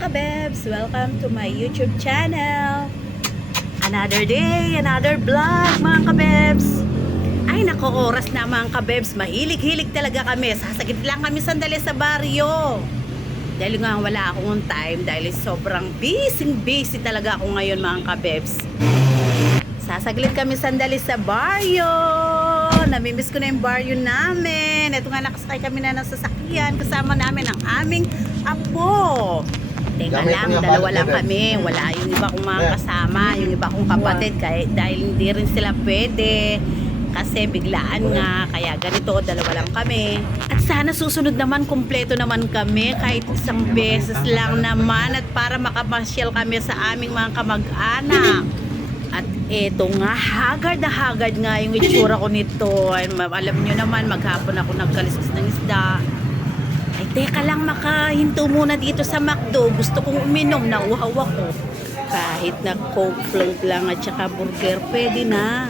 kabebs! Welcome to my YouTube channel. Another day, another vlog mga kabebs. Ay nako, oras na mga kabebs. Mahilig-hilig talaga kami. Sasagit lang kami sandali sa baryo. Dahil nga wala akong time. Dahil sobrang busy talaga ako ngayon mga kabebs. Sasaglit kami sandali sa baryo. Namimiss ko na yung baryo namin. Ito nga, nakasakay kami na ng sasakyan. Kasama namin ang aming apo. Teka lang, dalawa lang kami. Wala yung iba kong mga kasama, yung iba kong kapatid. Dahil hindi rin sila pwede. Kasi biglaan nga. Kaya ganito, dalawa lang kami. At sana susunod naman, kumpleto naman kami. Kahit isang beses lang naman. At para makamasyal kami sa aming mga kamag-anak. At eto nga, hagard na hagard nga yung itsura ko nito. Ay, alam nyo naman, maghapon ako nagkaliskas ng isda. Ay, teka lang, makahinto muna dito sa McDo. Gusto kong uminom, nauhaw ako. Kahit na Coke lang at saka burger, pwede na.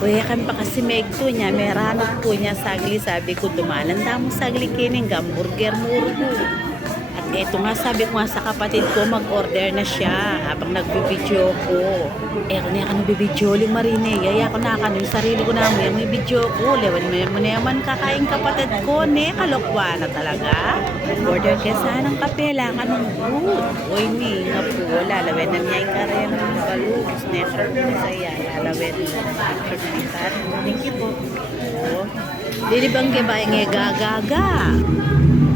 Uyakan pa kasi megto niya, meranot po niya sagli. Sabi ko, dumalanda mo sagli kining hamburger murgo. At eto nga, sabi ko nga sa kapatid ko, mag-order na siya habang nagbibidyo ko. Eh, kanya ka nagbibidyo ling marine. Yaya ko na yung sarili ko na may video ko. Lewan mo naman kakain kapatid ko. Ne, kalokwa na talaga. Order ka sana ng kape, lang ka ng good. Uy, ni, nga po, lalawin na niya yung karela ng balubos. Never ko na saya. Lalawin na picture na ikat. Thank you po. Dilibang kiba yung gagaga.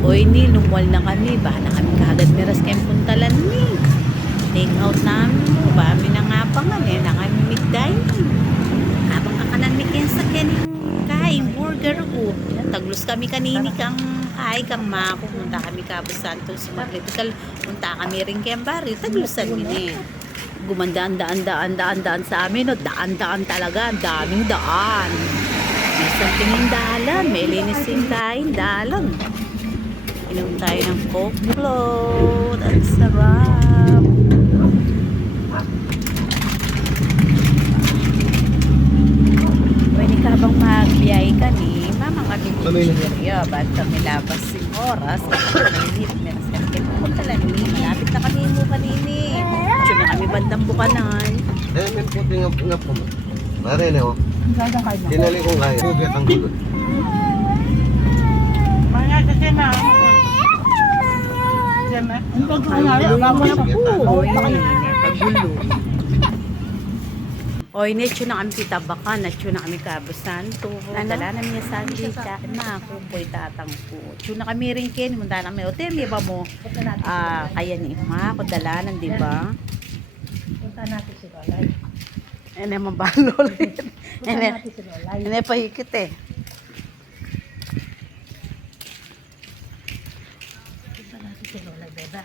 Uy, ni, lumwal na kami. Ba na kami kagad meras kayong puntalan ni. Take out namin mo. Ba, kami na nga pa nga. Na kami mid-dining. Habang kakanan ni Ken sa Ken yung kain, burger ko. Taglos kami kanini kang kang mako. Punta kami Cabo Santos. Magritikal. Punta kami rin kayang barrio. Taglosan din eh. Gumandaan, daan sa amin. No? Daan talaga. Ang daming daan. May santingin dalan. May linisin tayong dalan. Inom tayo ng Coke float. Ang sarap. Pwede ka bang magbiyay ka ni Mama kami Nigeria? Ba't kami labas yung oras? Mainit. Meron sa kami pumunta lang. Malapit na kami mo kanini. Diyan na kami bandang Bukanan. Eh, may puti nga po. Marene ho. Tinali kong kaya. Hugat ang gulot. Mga kasi na. Ang oy, necho na kami titabakan, necho na kami Cabo Santo. Dala na niya sa lika na ako po'y tatang po. Necho na kami rin kin, munta na kami hotel, di ba mo? Kaya ni Ima, ako dalanan, di ba? Punta natin si Lolay. Ene mabalol. Punta natin si Lolay. Ene pahikit eh. Punta natin si Lolay, beba.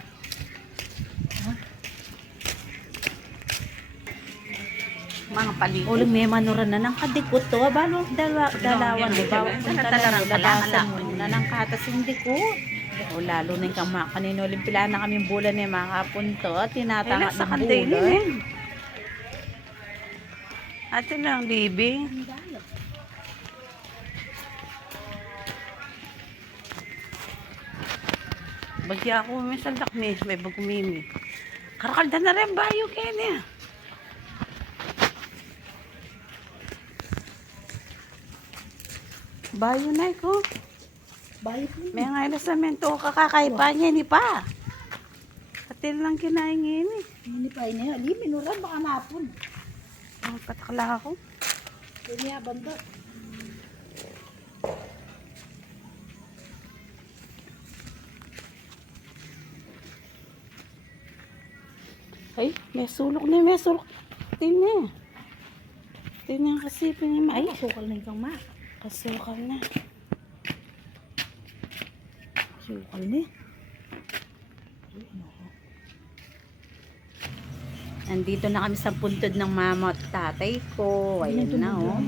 Mga paligid. Uling may manuran na ng kadikot to. Balo, dalawan. Diba? Talagang kalasan mo na ng katas hindi ko. O lalo na yung kanino limpila na kami bulan ng mga punto. Tinatanga ng bulan. Ate lang, baby. Bagya ako may saldak may bagumimi. Karakalda na rin bayo kanya. Bayo na ko. Bayo po. May nga ilasamento kakakaipa niya ni pa. Atin lang kinaingin eh. Hindi pa ina. Di, minuran baka napon. Patakla ako. Hindi habang to. Ay, may sulok na, may sulok. Tingnan. Tingnan kasi pinima. Ay, Sukal na yung kang ma. kasukal na. Sukal na. Nandito na kami sa puntod ng mama at tatay ko. Ayan na oh.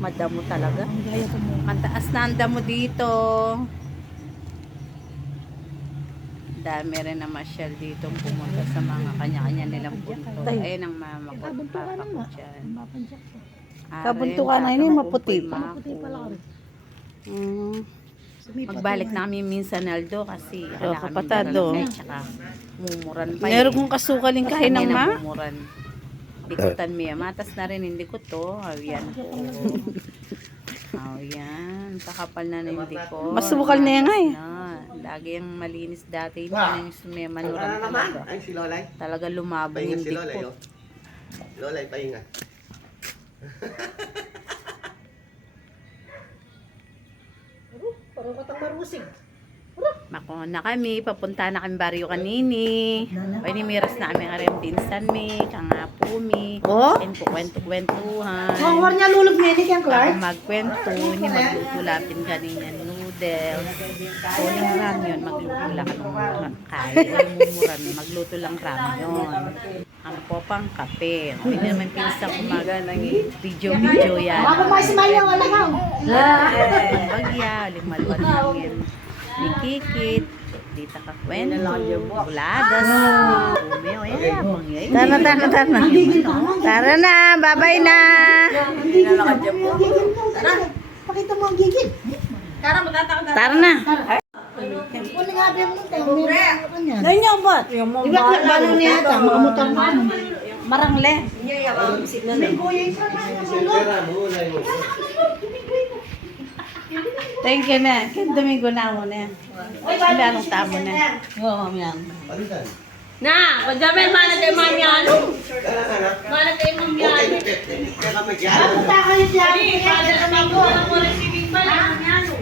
Madamo talaga. Ang gaya ko mo. Ang taas na ang damo dito. Dami rin na masyal dito pumunta sa mga kanya-kanya nilang punto. Ayan ang mama ko. Kabuntukan Papa na ko nga. dyan. Mapanjak ko. Kabuntukan Kabuntukan na na yun, yun, maputi. Maputi pala ka rin. Magbalik na kami minsan, Aldo, kasi wala kami kapatado. dala, tsaka mumuran pa. Meron kong kasukaling kain ng ma. Mumuran. Likutan mo yan. Matas na rin, hindi ko to. Ayan ko. Ayan. Kakapal na hindi ko. Masubukal na yan, ay. Lagi yung malinis dati. Hindi na yung sumemanuran talaga. Ay, si Lolay. Talaga lumabo Pahinga yung si Lolay, dikot. oh. Lolay, pahinga. Parang katang marusig. Mako na kami, papunta na kami baryo kanini. Ay ni miras na kami karem pinsan mi, kangapo mi. Oh? And kwento-kwentuhan. War niya lulog niya ni Ako magkwento, ni maglutulapin kanina noodles. Kuling ramyon, maglutula ka ng kain. Ay mumuran, magluto lang ramyon. Ano po pang kape. Hindi naman pinsan kumaga ng video yan. Ako may simayaw, wala ka. Bagya, limalwan lang yan. Ni Kikit, dita ka kwento, buladas, umeo, yan, mangyay. Tara, tara, tara. Tara na, bye-bye na. Pakita mo ang gigit. Tara na. Kung nga ba mo tayo, Ngayon niya ubot. Iba ka balo niya ata, makamutan mo. Marangle. Pera mo, Lay mo. Thank you na. Kaya Domingo na ako na. Wala nang tamo na. Oo, yan. Palitan. Na, pagdabi mana kay Mamiano. Kaya ka na. Mana kay Okay, Mamiano. kaya ka magyano. Punta kayo dyan. Di, father na ako na mo receiving ba na Mamiano.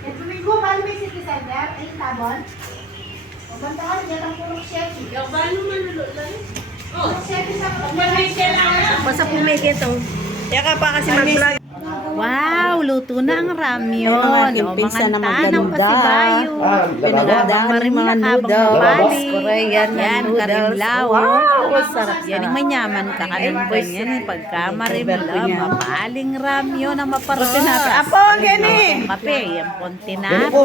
Domingo, balo may city center, ay tabon. Pumunta kayo dyan ang purong chefy. Yung ba naman lululay? Oh, Chefy sa may kailangan. Basta pumigit oh. Yaka pa kasi mag-vlog. Wow, luto na ang ramyon. Yan ang aking pinsan na maganda. Pasibayo. Pinagandaan ng mga noodles. Korean na Yan, noodles. karimlaw. Wow, sarap Yan ang manyaman ka ka ng ganyan. Pagka marimlaw, mapaling ramyon na maparos. Apo, gani. Kape, yung pontinape,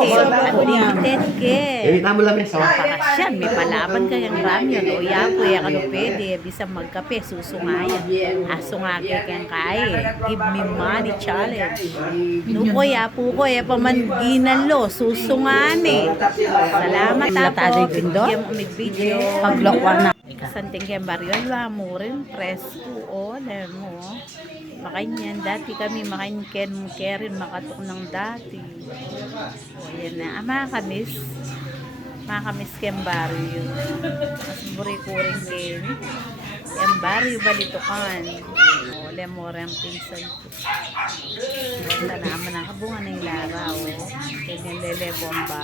unlimited ke. Evita mo lang sa Pakasyan, may palaban ka yung ramyon. O yapo, yan ano pwede. Bisa magkape, susungayan. Asungake kang kaya. Give me money challenge. Nuko, yapo ko, paman ginalo, susungani. Salamat Taday ako. pindo? Bigyan mo video. Paglokwa na. Santing kayang baryo, alwa mo rin, presko, o, alam mo. Makanyan, dati kami makanyan mo kerin, makatok ng dati. O, yan na. Mga kamis kayang baryo. Mas buri-kuring kayo. Kayang baryo, balitukan. O, alam mo rin ang pinsan ko. Ganda naman ang kabungan ng laraw. Kanyang lele bomba.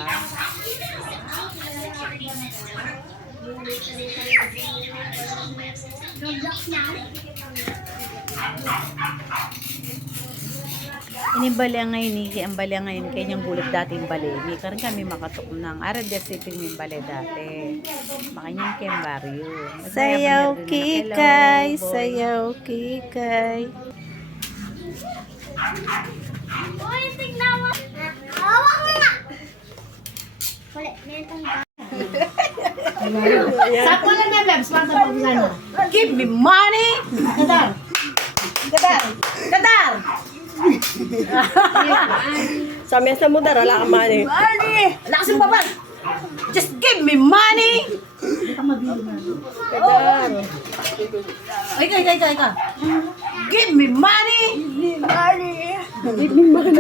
Inibali ngayon ni ang bali ngayon kanyang gulat dati yung bali. Ni karon kami makatok ng Arabia City yung bali dati. Makanyang kay baryo. Sayaw kikay, sayaw kikay. Uy, tingnan mo. Hawak mo nga. Wala, meron Sakto lang na, Bebs. Pasa pa sana. Give me money. Kadar. Kadar. Kadar. Sa mesa mo dar, wala ka money. Money. Lakas yung babal. Just give me money. Kadar. Ay, ka. Give me money. Give me money.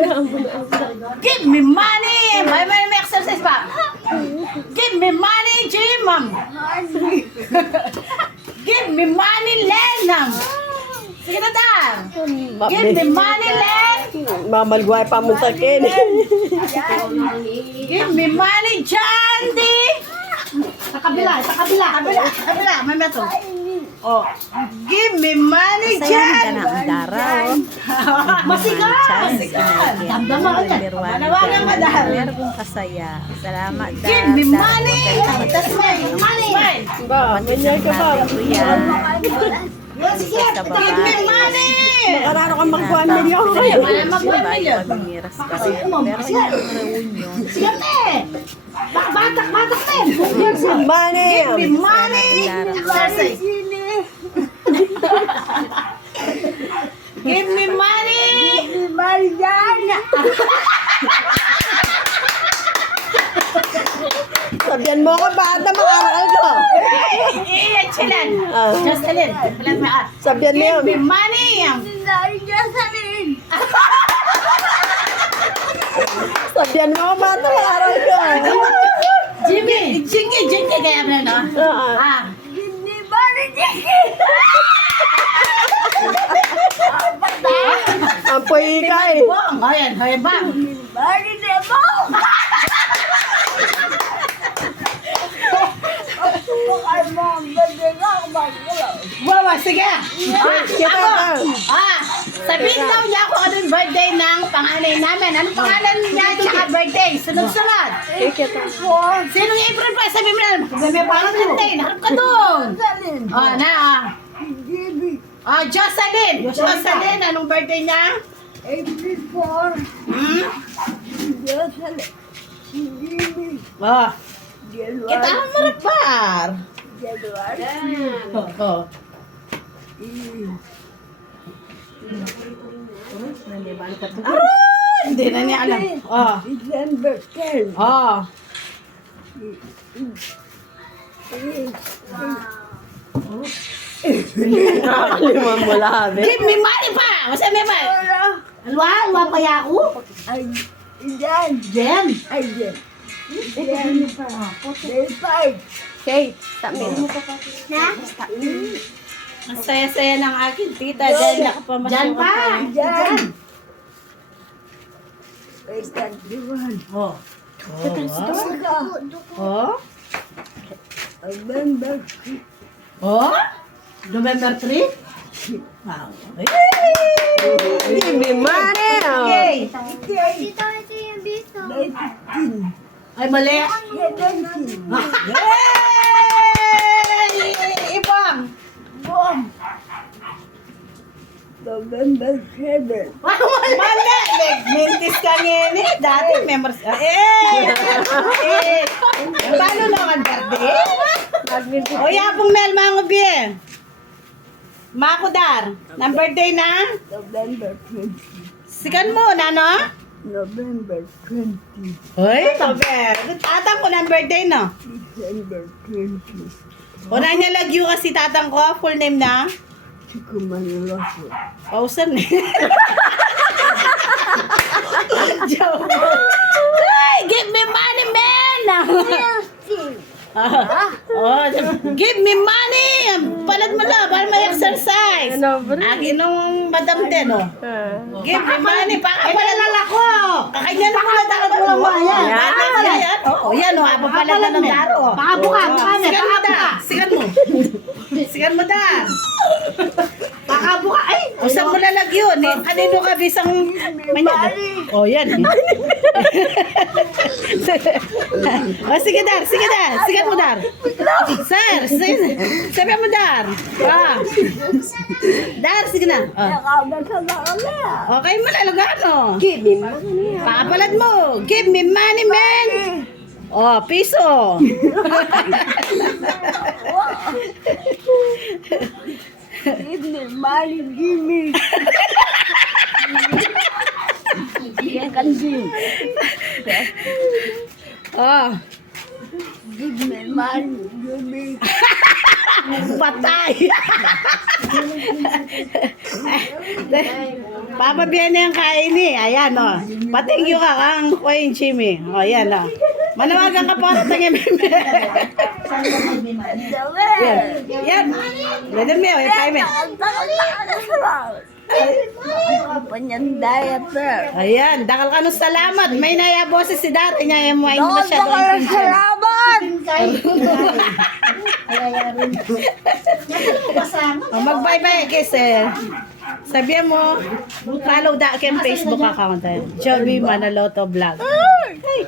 Give me money. May exercise pa. Give me money, Jimam. Give me money, Lenam. Sige na, Dar. Give me money, Len. Mamalguay pa mo takin. Give me money, Jandy. Sa kabila. May meto. Oh, give me money, Sayahin ka na Jandy. ang daraw. Masigan. Damdaman ka dyan. Manawagan ka, Dar. Meron kong kasaya. Salamat, Dar. Give me money. That's right. Money. Ba, ganyan ka ba? Sige. Sa Give me babae. money. Makararo kang mag-1 million. Bayo kami miras ka rin. Pero yung reunion, Sige, te. Batak, te. Money. Give me money. Exercise. Give me money. Give me money, Jan. Sabyan mo ka ba at makaral ko? Chilan. Ah, Jocelyn. sabyan mo Give me yun. money. Sabyan mo ka ba at makaral ko? Jimmy. Jinky kaya mo no? Ah, apoy ka eh. Bong. Ayan, hoy bang. Wawa, sige. Kita ka. Sabihin daw niya kung anong birthday ng panganay namin. Anong pangalan niya tsaka birthday? Sunod-sunod. Kita. Sinong April pa? Sabi mo na, may parang birthday. Naharap ka doon. Jocelyn. Jocelyn, anong birthday niya? April 4. Hmm? Jocelyn. Si Jimmy. Oh. January. Kita ang marapar. January. Oh. Hindi na niya alam. Oh. December 10. Oh. Nakakaliman mo lahat eh. Give me money pa! Masa may ba? Alwa pa ya ako? Ay, Jan. Jen. Ay, Jan. Jan. Day 5. Okay, sabi. Ang saya-saya ng akin, tita. Dahil nakapamasok Jan pa. Jan. Ay, 31. Oh. Saka, Oh. November 6. Oh. November 3? Wow. Give me money. Oh. Okay. Tita, ito yung biso. May 15. Ay, mali. 17. Hey! Ibang. Bomb. November 7. Mali. Mentis ka ngayon eh. Dati members. Paano naman, birthday? O yapong Mel, mga biye. Makudar. Ng birthday na? November 20. Sikan mo, nano? November 20. Hoy, kaber. Tatang ko ng birthday, no? December 20. O na niya lagyo kasi tatang ko, full name na? Chico Maniloso. Pausan eh. Joke. Hey, give me money, man! Give me money! Palad mo lang, para may exercise. Ano, bro? Agi nung madam din, oh. Give me money, pakapalala ko! Kakanya na mga dapat mo lang mo. Ayan. Oh, yan, oh. Papalala ng daro. Pakabuka, sigan mo da. Sigan mo. Sigan mo da. Pakabuka, ay! O, saan mo lalag yun? Kanino ka bisang manyag? Oh, yan. O, sige dar, sige dar. Sigan mo dar. Sir, sabi mo dar. Dar, sige na. Okay mo na, lugano. Give me money. Pakapalad mo. Give me money, man. Oh, piso. Give me money, give me. Oh, Give me money, give me. patay. Papabiyan na yung kain eh. Ayan, oh. Patingyo ka kang Queen Jimmy. Oh, ayan, oh. Manawagan ka para tangin. Yan. Ledan mo, yung kain mo. Panyandaya, Ayan, dakal ka ng salamat. May nayaboses si Dati niya yung mga hindi masyado. salamat! Mag-bye-bye kasi sabihan mo, follow da aking Facebook account. Joby Manaloto Vlog. Hey.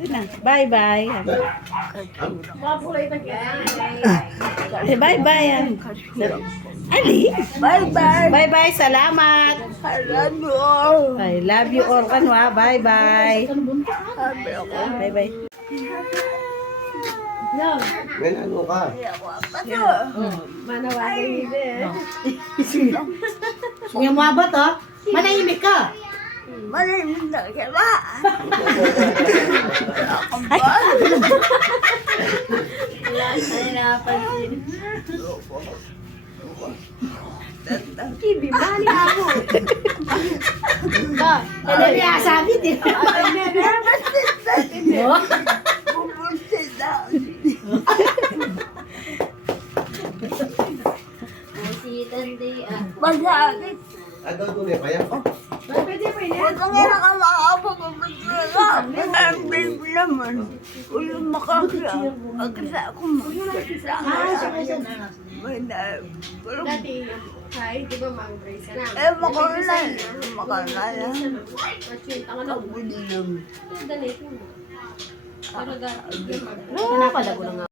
Yun na. Bye-bye. Bye-bye. Ali? Bye-bye! Bye-bye. Salamat. I love you all! I love you all kanwa. Bye-bye. Bye-bye. May ano ka? Manawagan nila eh. Yung mga bato, manahimik ka. Maraming na kaya. Ano niya sabi din? Masakit. Agaw ko na kaya. Huwag kang ka makakapagpagpagpagpagpagpag. Ang baby naman. Ulang makakaya. Agkasa ako makakasa. Dati, hi, di ba mag-brace ka na? Eh, makulay. Makulay. Machute, ang ano? Kabulilang. Dali, pero dati, Nakakalago na nga.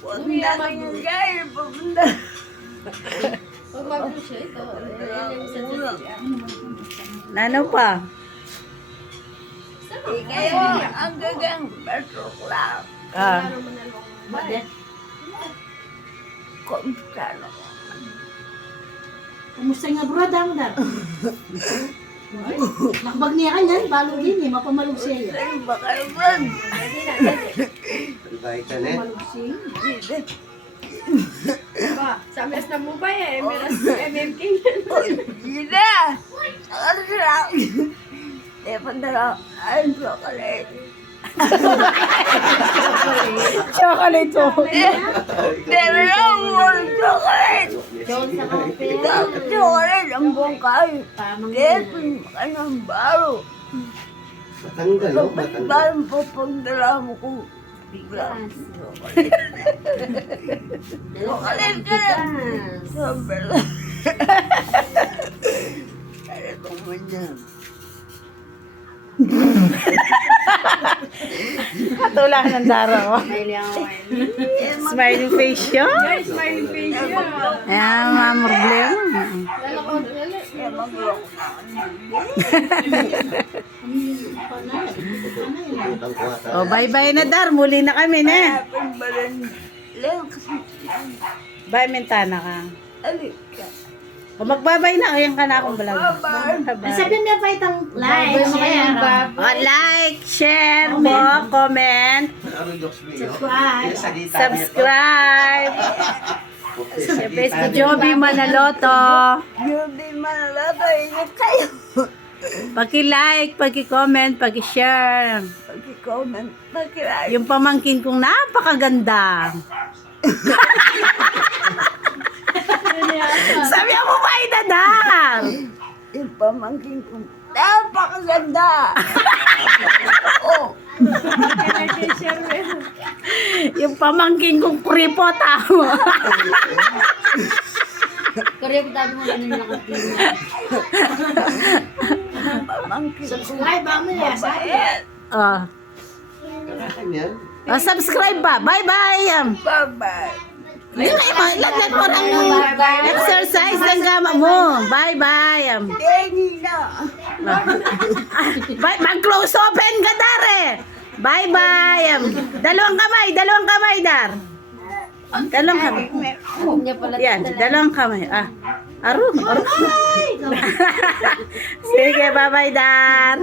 Huwag na kayong gaya. Papunta. pag mag-brace siya, ito, yung sensitive. Ano pa? Kayo, ang gagang batok lang. Ah. Kumusta na? Kumusta nga bro, damo na? Lakbag niya kanyan, balo din eh, mapamalog siya. Ay, baka naman. Bye ka na. Ba, sa mes na mo ba eh? Meras MMK. Gila! Ang sarap. Eh, pandara. Ay, chocolate. Chocolate po. Pero lang mo chocolate. Chocolate ang bungkay. Kaya ka ng baro. Matanggal, no? Matanggal. Parang papagdala mo ko. Bigla. Chocolate. Chocolate ka na. Sabi lang. Kaya kong manyan. Katulad ng dara ko. Smiling face siya. Guys, smiling face yun. Ayan, mga problema. Lalo ko, lalo. Kaya mag-lock Utang ko ata. Oh, bye-bye na, Dar. Muli na kami na. Pagbalan lang kasi Bye, Mentana ka. alik ka. O, magbabay na. Ayan ka na akong vlog. Bye-bye. Sabihin niya pa itang like, share, Oh, like, share po, comment, subscribe. Siyempre, si Joby Manaloto. Yung di malalato, ingat kayo. Paki-like, paki-comment, paki-share. Pag-comment, pag-like. Yung pamangkin kong napakaganda. Sabi mo ba, Idadar? Yung pamangkin ko, napakaganda. Oh, Yung pamangkin kong kripo, tama. Kaya dami mo ganun nakatingin. pamangkin ko. Subscribe ba mo niya? Mabait. Oh. Kanakan yan. Oh, subscribe pa. Bye-bye. Bye-bye. Lagyan mo ng exercise ng gama mo. Bye-bye. Denny na. Mag-close open ka, Dare. Bye-bye. Dalawang kamay, Dar. Dalawang kamay. Yan, dalawang kamay. Aro. Sige, bye-bye, Dar.